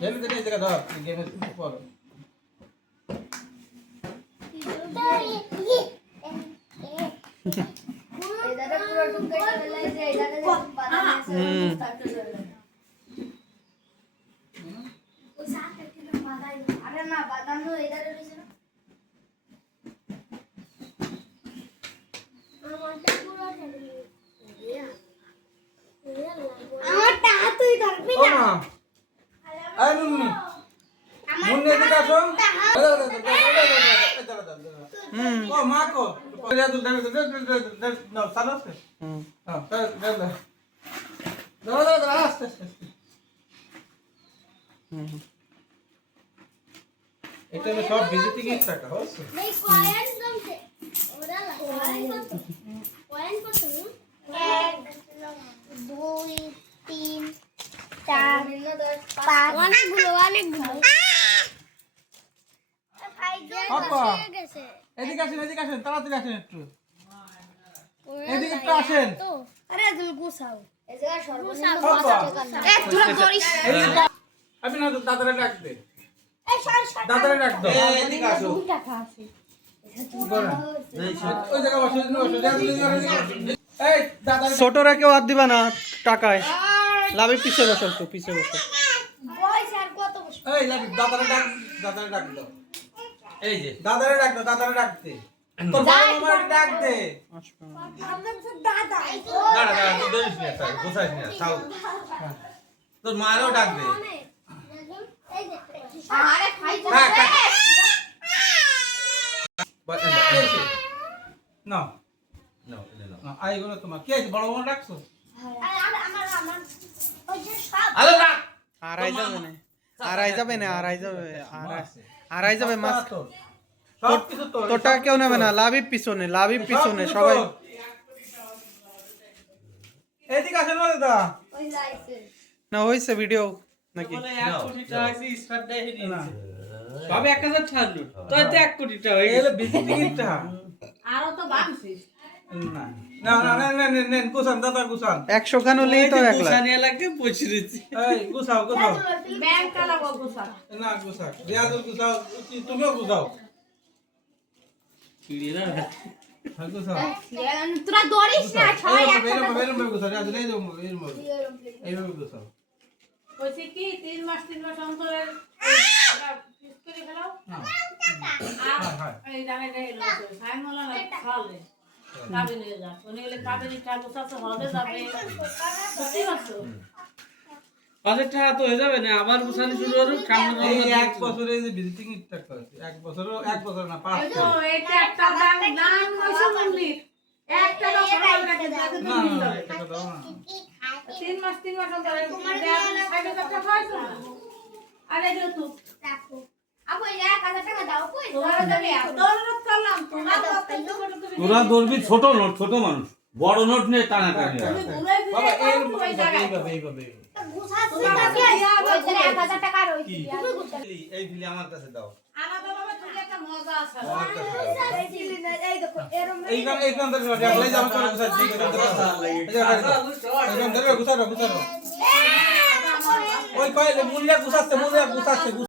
game দিতে জায়গা দাও গেমে পড়ো এদাটা পুরো ঢুকে চলে যায় এদাটা বাদাম আছে স্টার্ট হয়ে যাবে ও সাথে কিলো বাদাম আরে না বাদাম তো এদাটা রয়েছে না আমারটা পুরো আমারটা তুই ধরবি ও না মা আয় মুন্নি মুন্নি এদিকে আসো ও মা কো না সালাস হ্যাঁ দাও আস্তে এটা সব ভিজিটিং এর টাকা হচ্ছে এই কয়েন কমছে ওরা কয়েন কত 1 2 3 4 5 অনেকগুলো আপা এদিকে আসেন তাড়াতাড়ি আসেন একটু এদিকে একটু আসেন আরে তুমি গুছাও এই জায়গা সর্বনিম্ন আপা 5 টাকা এক জোড়া ধরিস আমি না দাদারে ডাক দে এই সর দাদারে ডাক দাও এদিকে আসো 2 টাকা আছে ওই জায়গা বসে এই দাদারে ছোটরা কেউ হাত দিবা না টাকায় লাভে পিছে বসো তো পিছে বসো ওই স্যার কত বসে এই দাদারে ডাক দাও এই যে দাদারে ডাক দে তোর বাবা মার ডাক দে দাদা দাঁড়া তুই ধরিস না স্যার গোছাইস না তাও তোর মারও ডাক দে আরে খাই হ্যাঁ, যা না নাও না আইগুলো তোমার কে বড় বড় ডাকছো আমার ওই যে সব আরে রাখ আড়াই যাবে মাছ সব কিছু তো তোর টাকা কেউ নেবে না লাভই পিছনে সবাই এদিকে আসেন না দাদা ওই লাইছে না হয়েছে ভিডিও নাকি না সবে 1000 ছাড়লো তো 1 কোটি টাকা হয়ে এলে ভিজিটিং এর টাকা আরো তো বানছিস না গুছান দাদা গুছান 100 খান হলেই তো 1 লাখ গুছানিয়া লাগে বসে রয়েছে এই গুছাও ব্যাংক চালাবো গুছা না গুছাও রিয়াজুল গুছাও তুমিও গুছাও কিড়ি না হ্যাঁ গুছাও তোরা দরিস না সবাই এরম গুছাও রিয়াজুল এইভাবে গুছাও কইছে কি 3 মাস অন্তরে ফিক্স করে ফেলাও আর এই জানে রে সাইন হলো না খালে কাবে নিয়ে যা উনি বলে কাবে নিয়ে কাজ করতে হবে যাবে বুঝতে পারছো অনেক টাকা তো হয়ে যাবে না আবার গুছানি শুরু করুন সামনে এই এক বছরে যে ভিজিটিং এর টাকা এক বছর না 5 তো এটা একটা দাম কইছো মন্দির একটা দাও টাকা দিতে না দিন যাবে টাকা দাও না 3 মাস অন্তরে তোমার 60 টাকা পাইছো আরে দিও তো রাখো আপু এই 1000 টাকা দাও কই তোমার যাবে এত অনুরোধ করলাম তোমার তো তোরা ধরবি ছোট নোট ছোট মানুষ বড় নোট নিয়ে টানাটানি তুমি ঘুরে বাবা ফিরে এইভাবে গুছাচ্ছি ওই যে 1000 টাকা রইছে তুমি গুছা এই ফিলি আমার কাছে দাও আলাদাভাবে তুমি একটা মজা আছে এই দেখো এরম এইখান ধরে রাখলে যাবে করে গুছাচ্ছি এইখান ধরে গুছাও ওই কইলে মুল্লা গুছাচ্ছে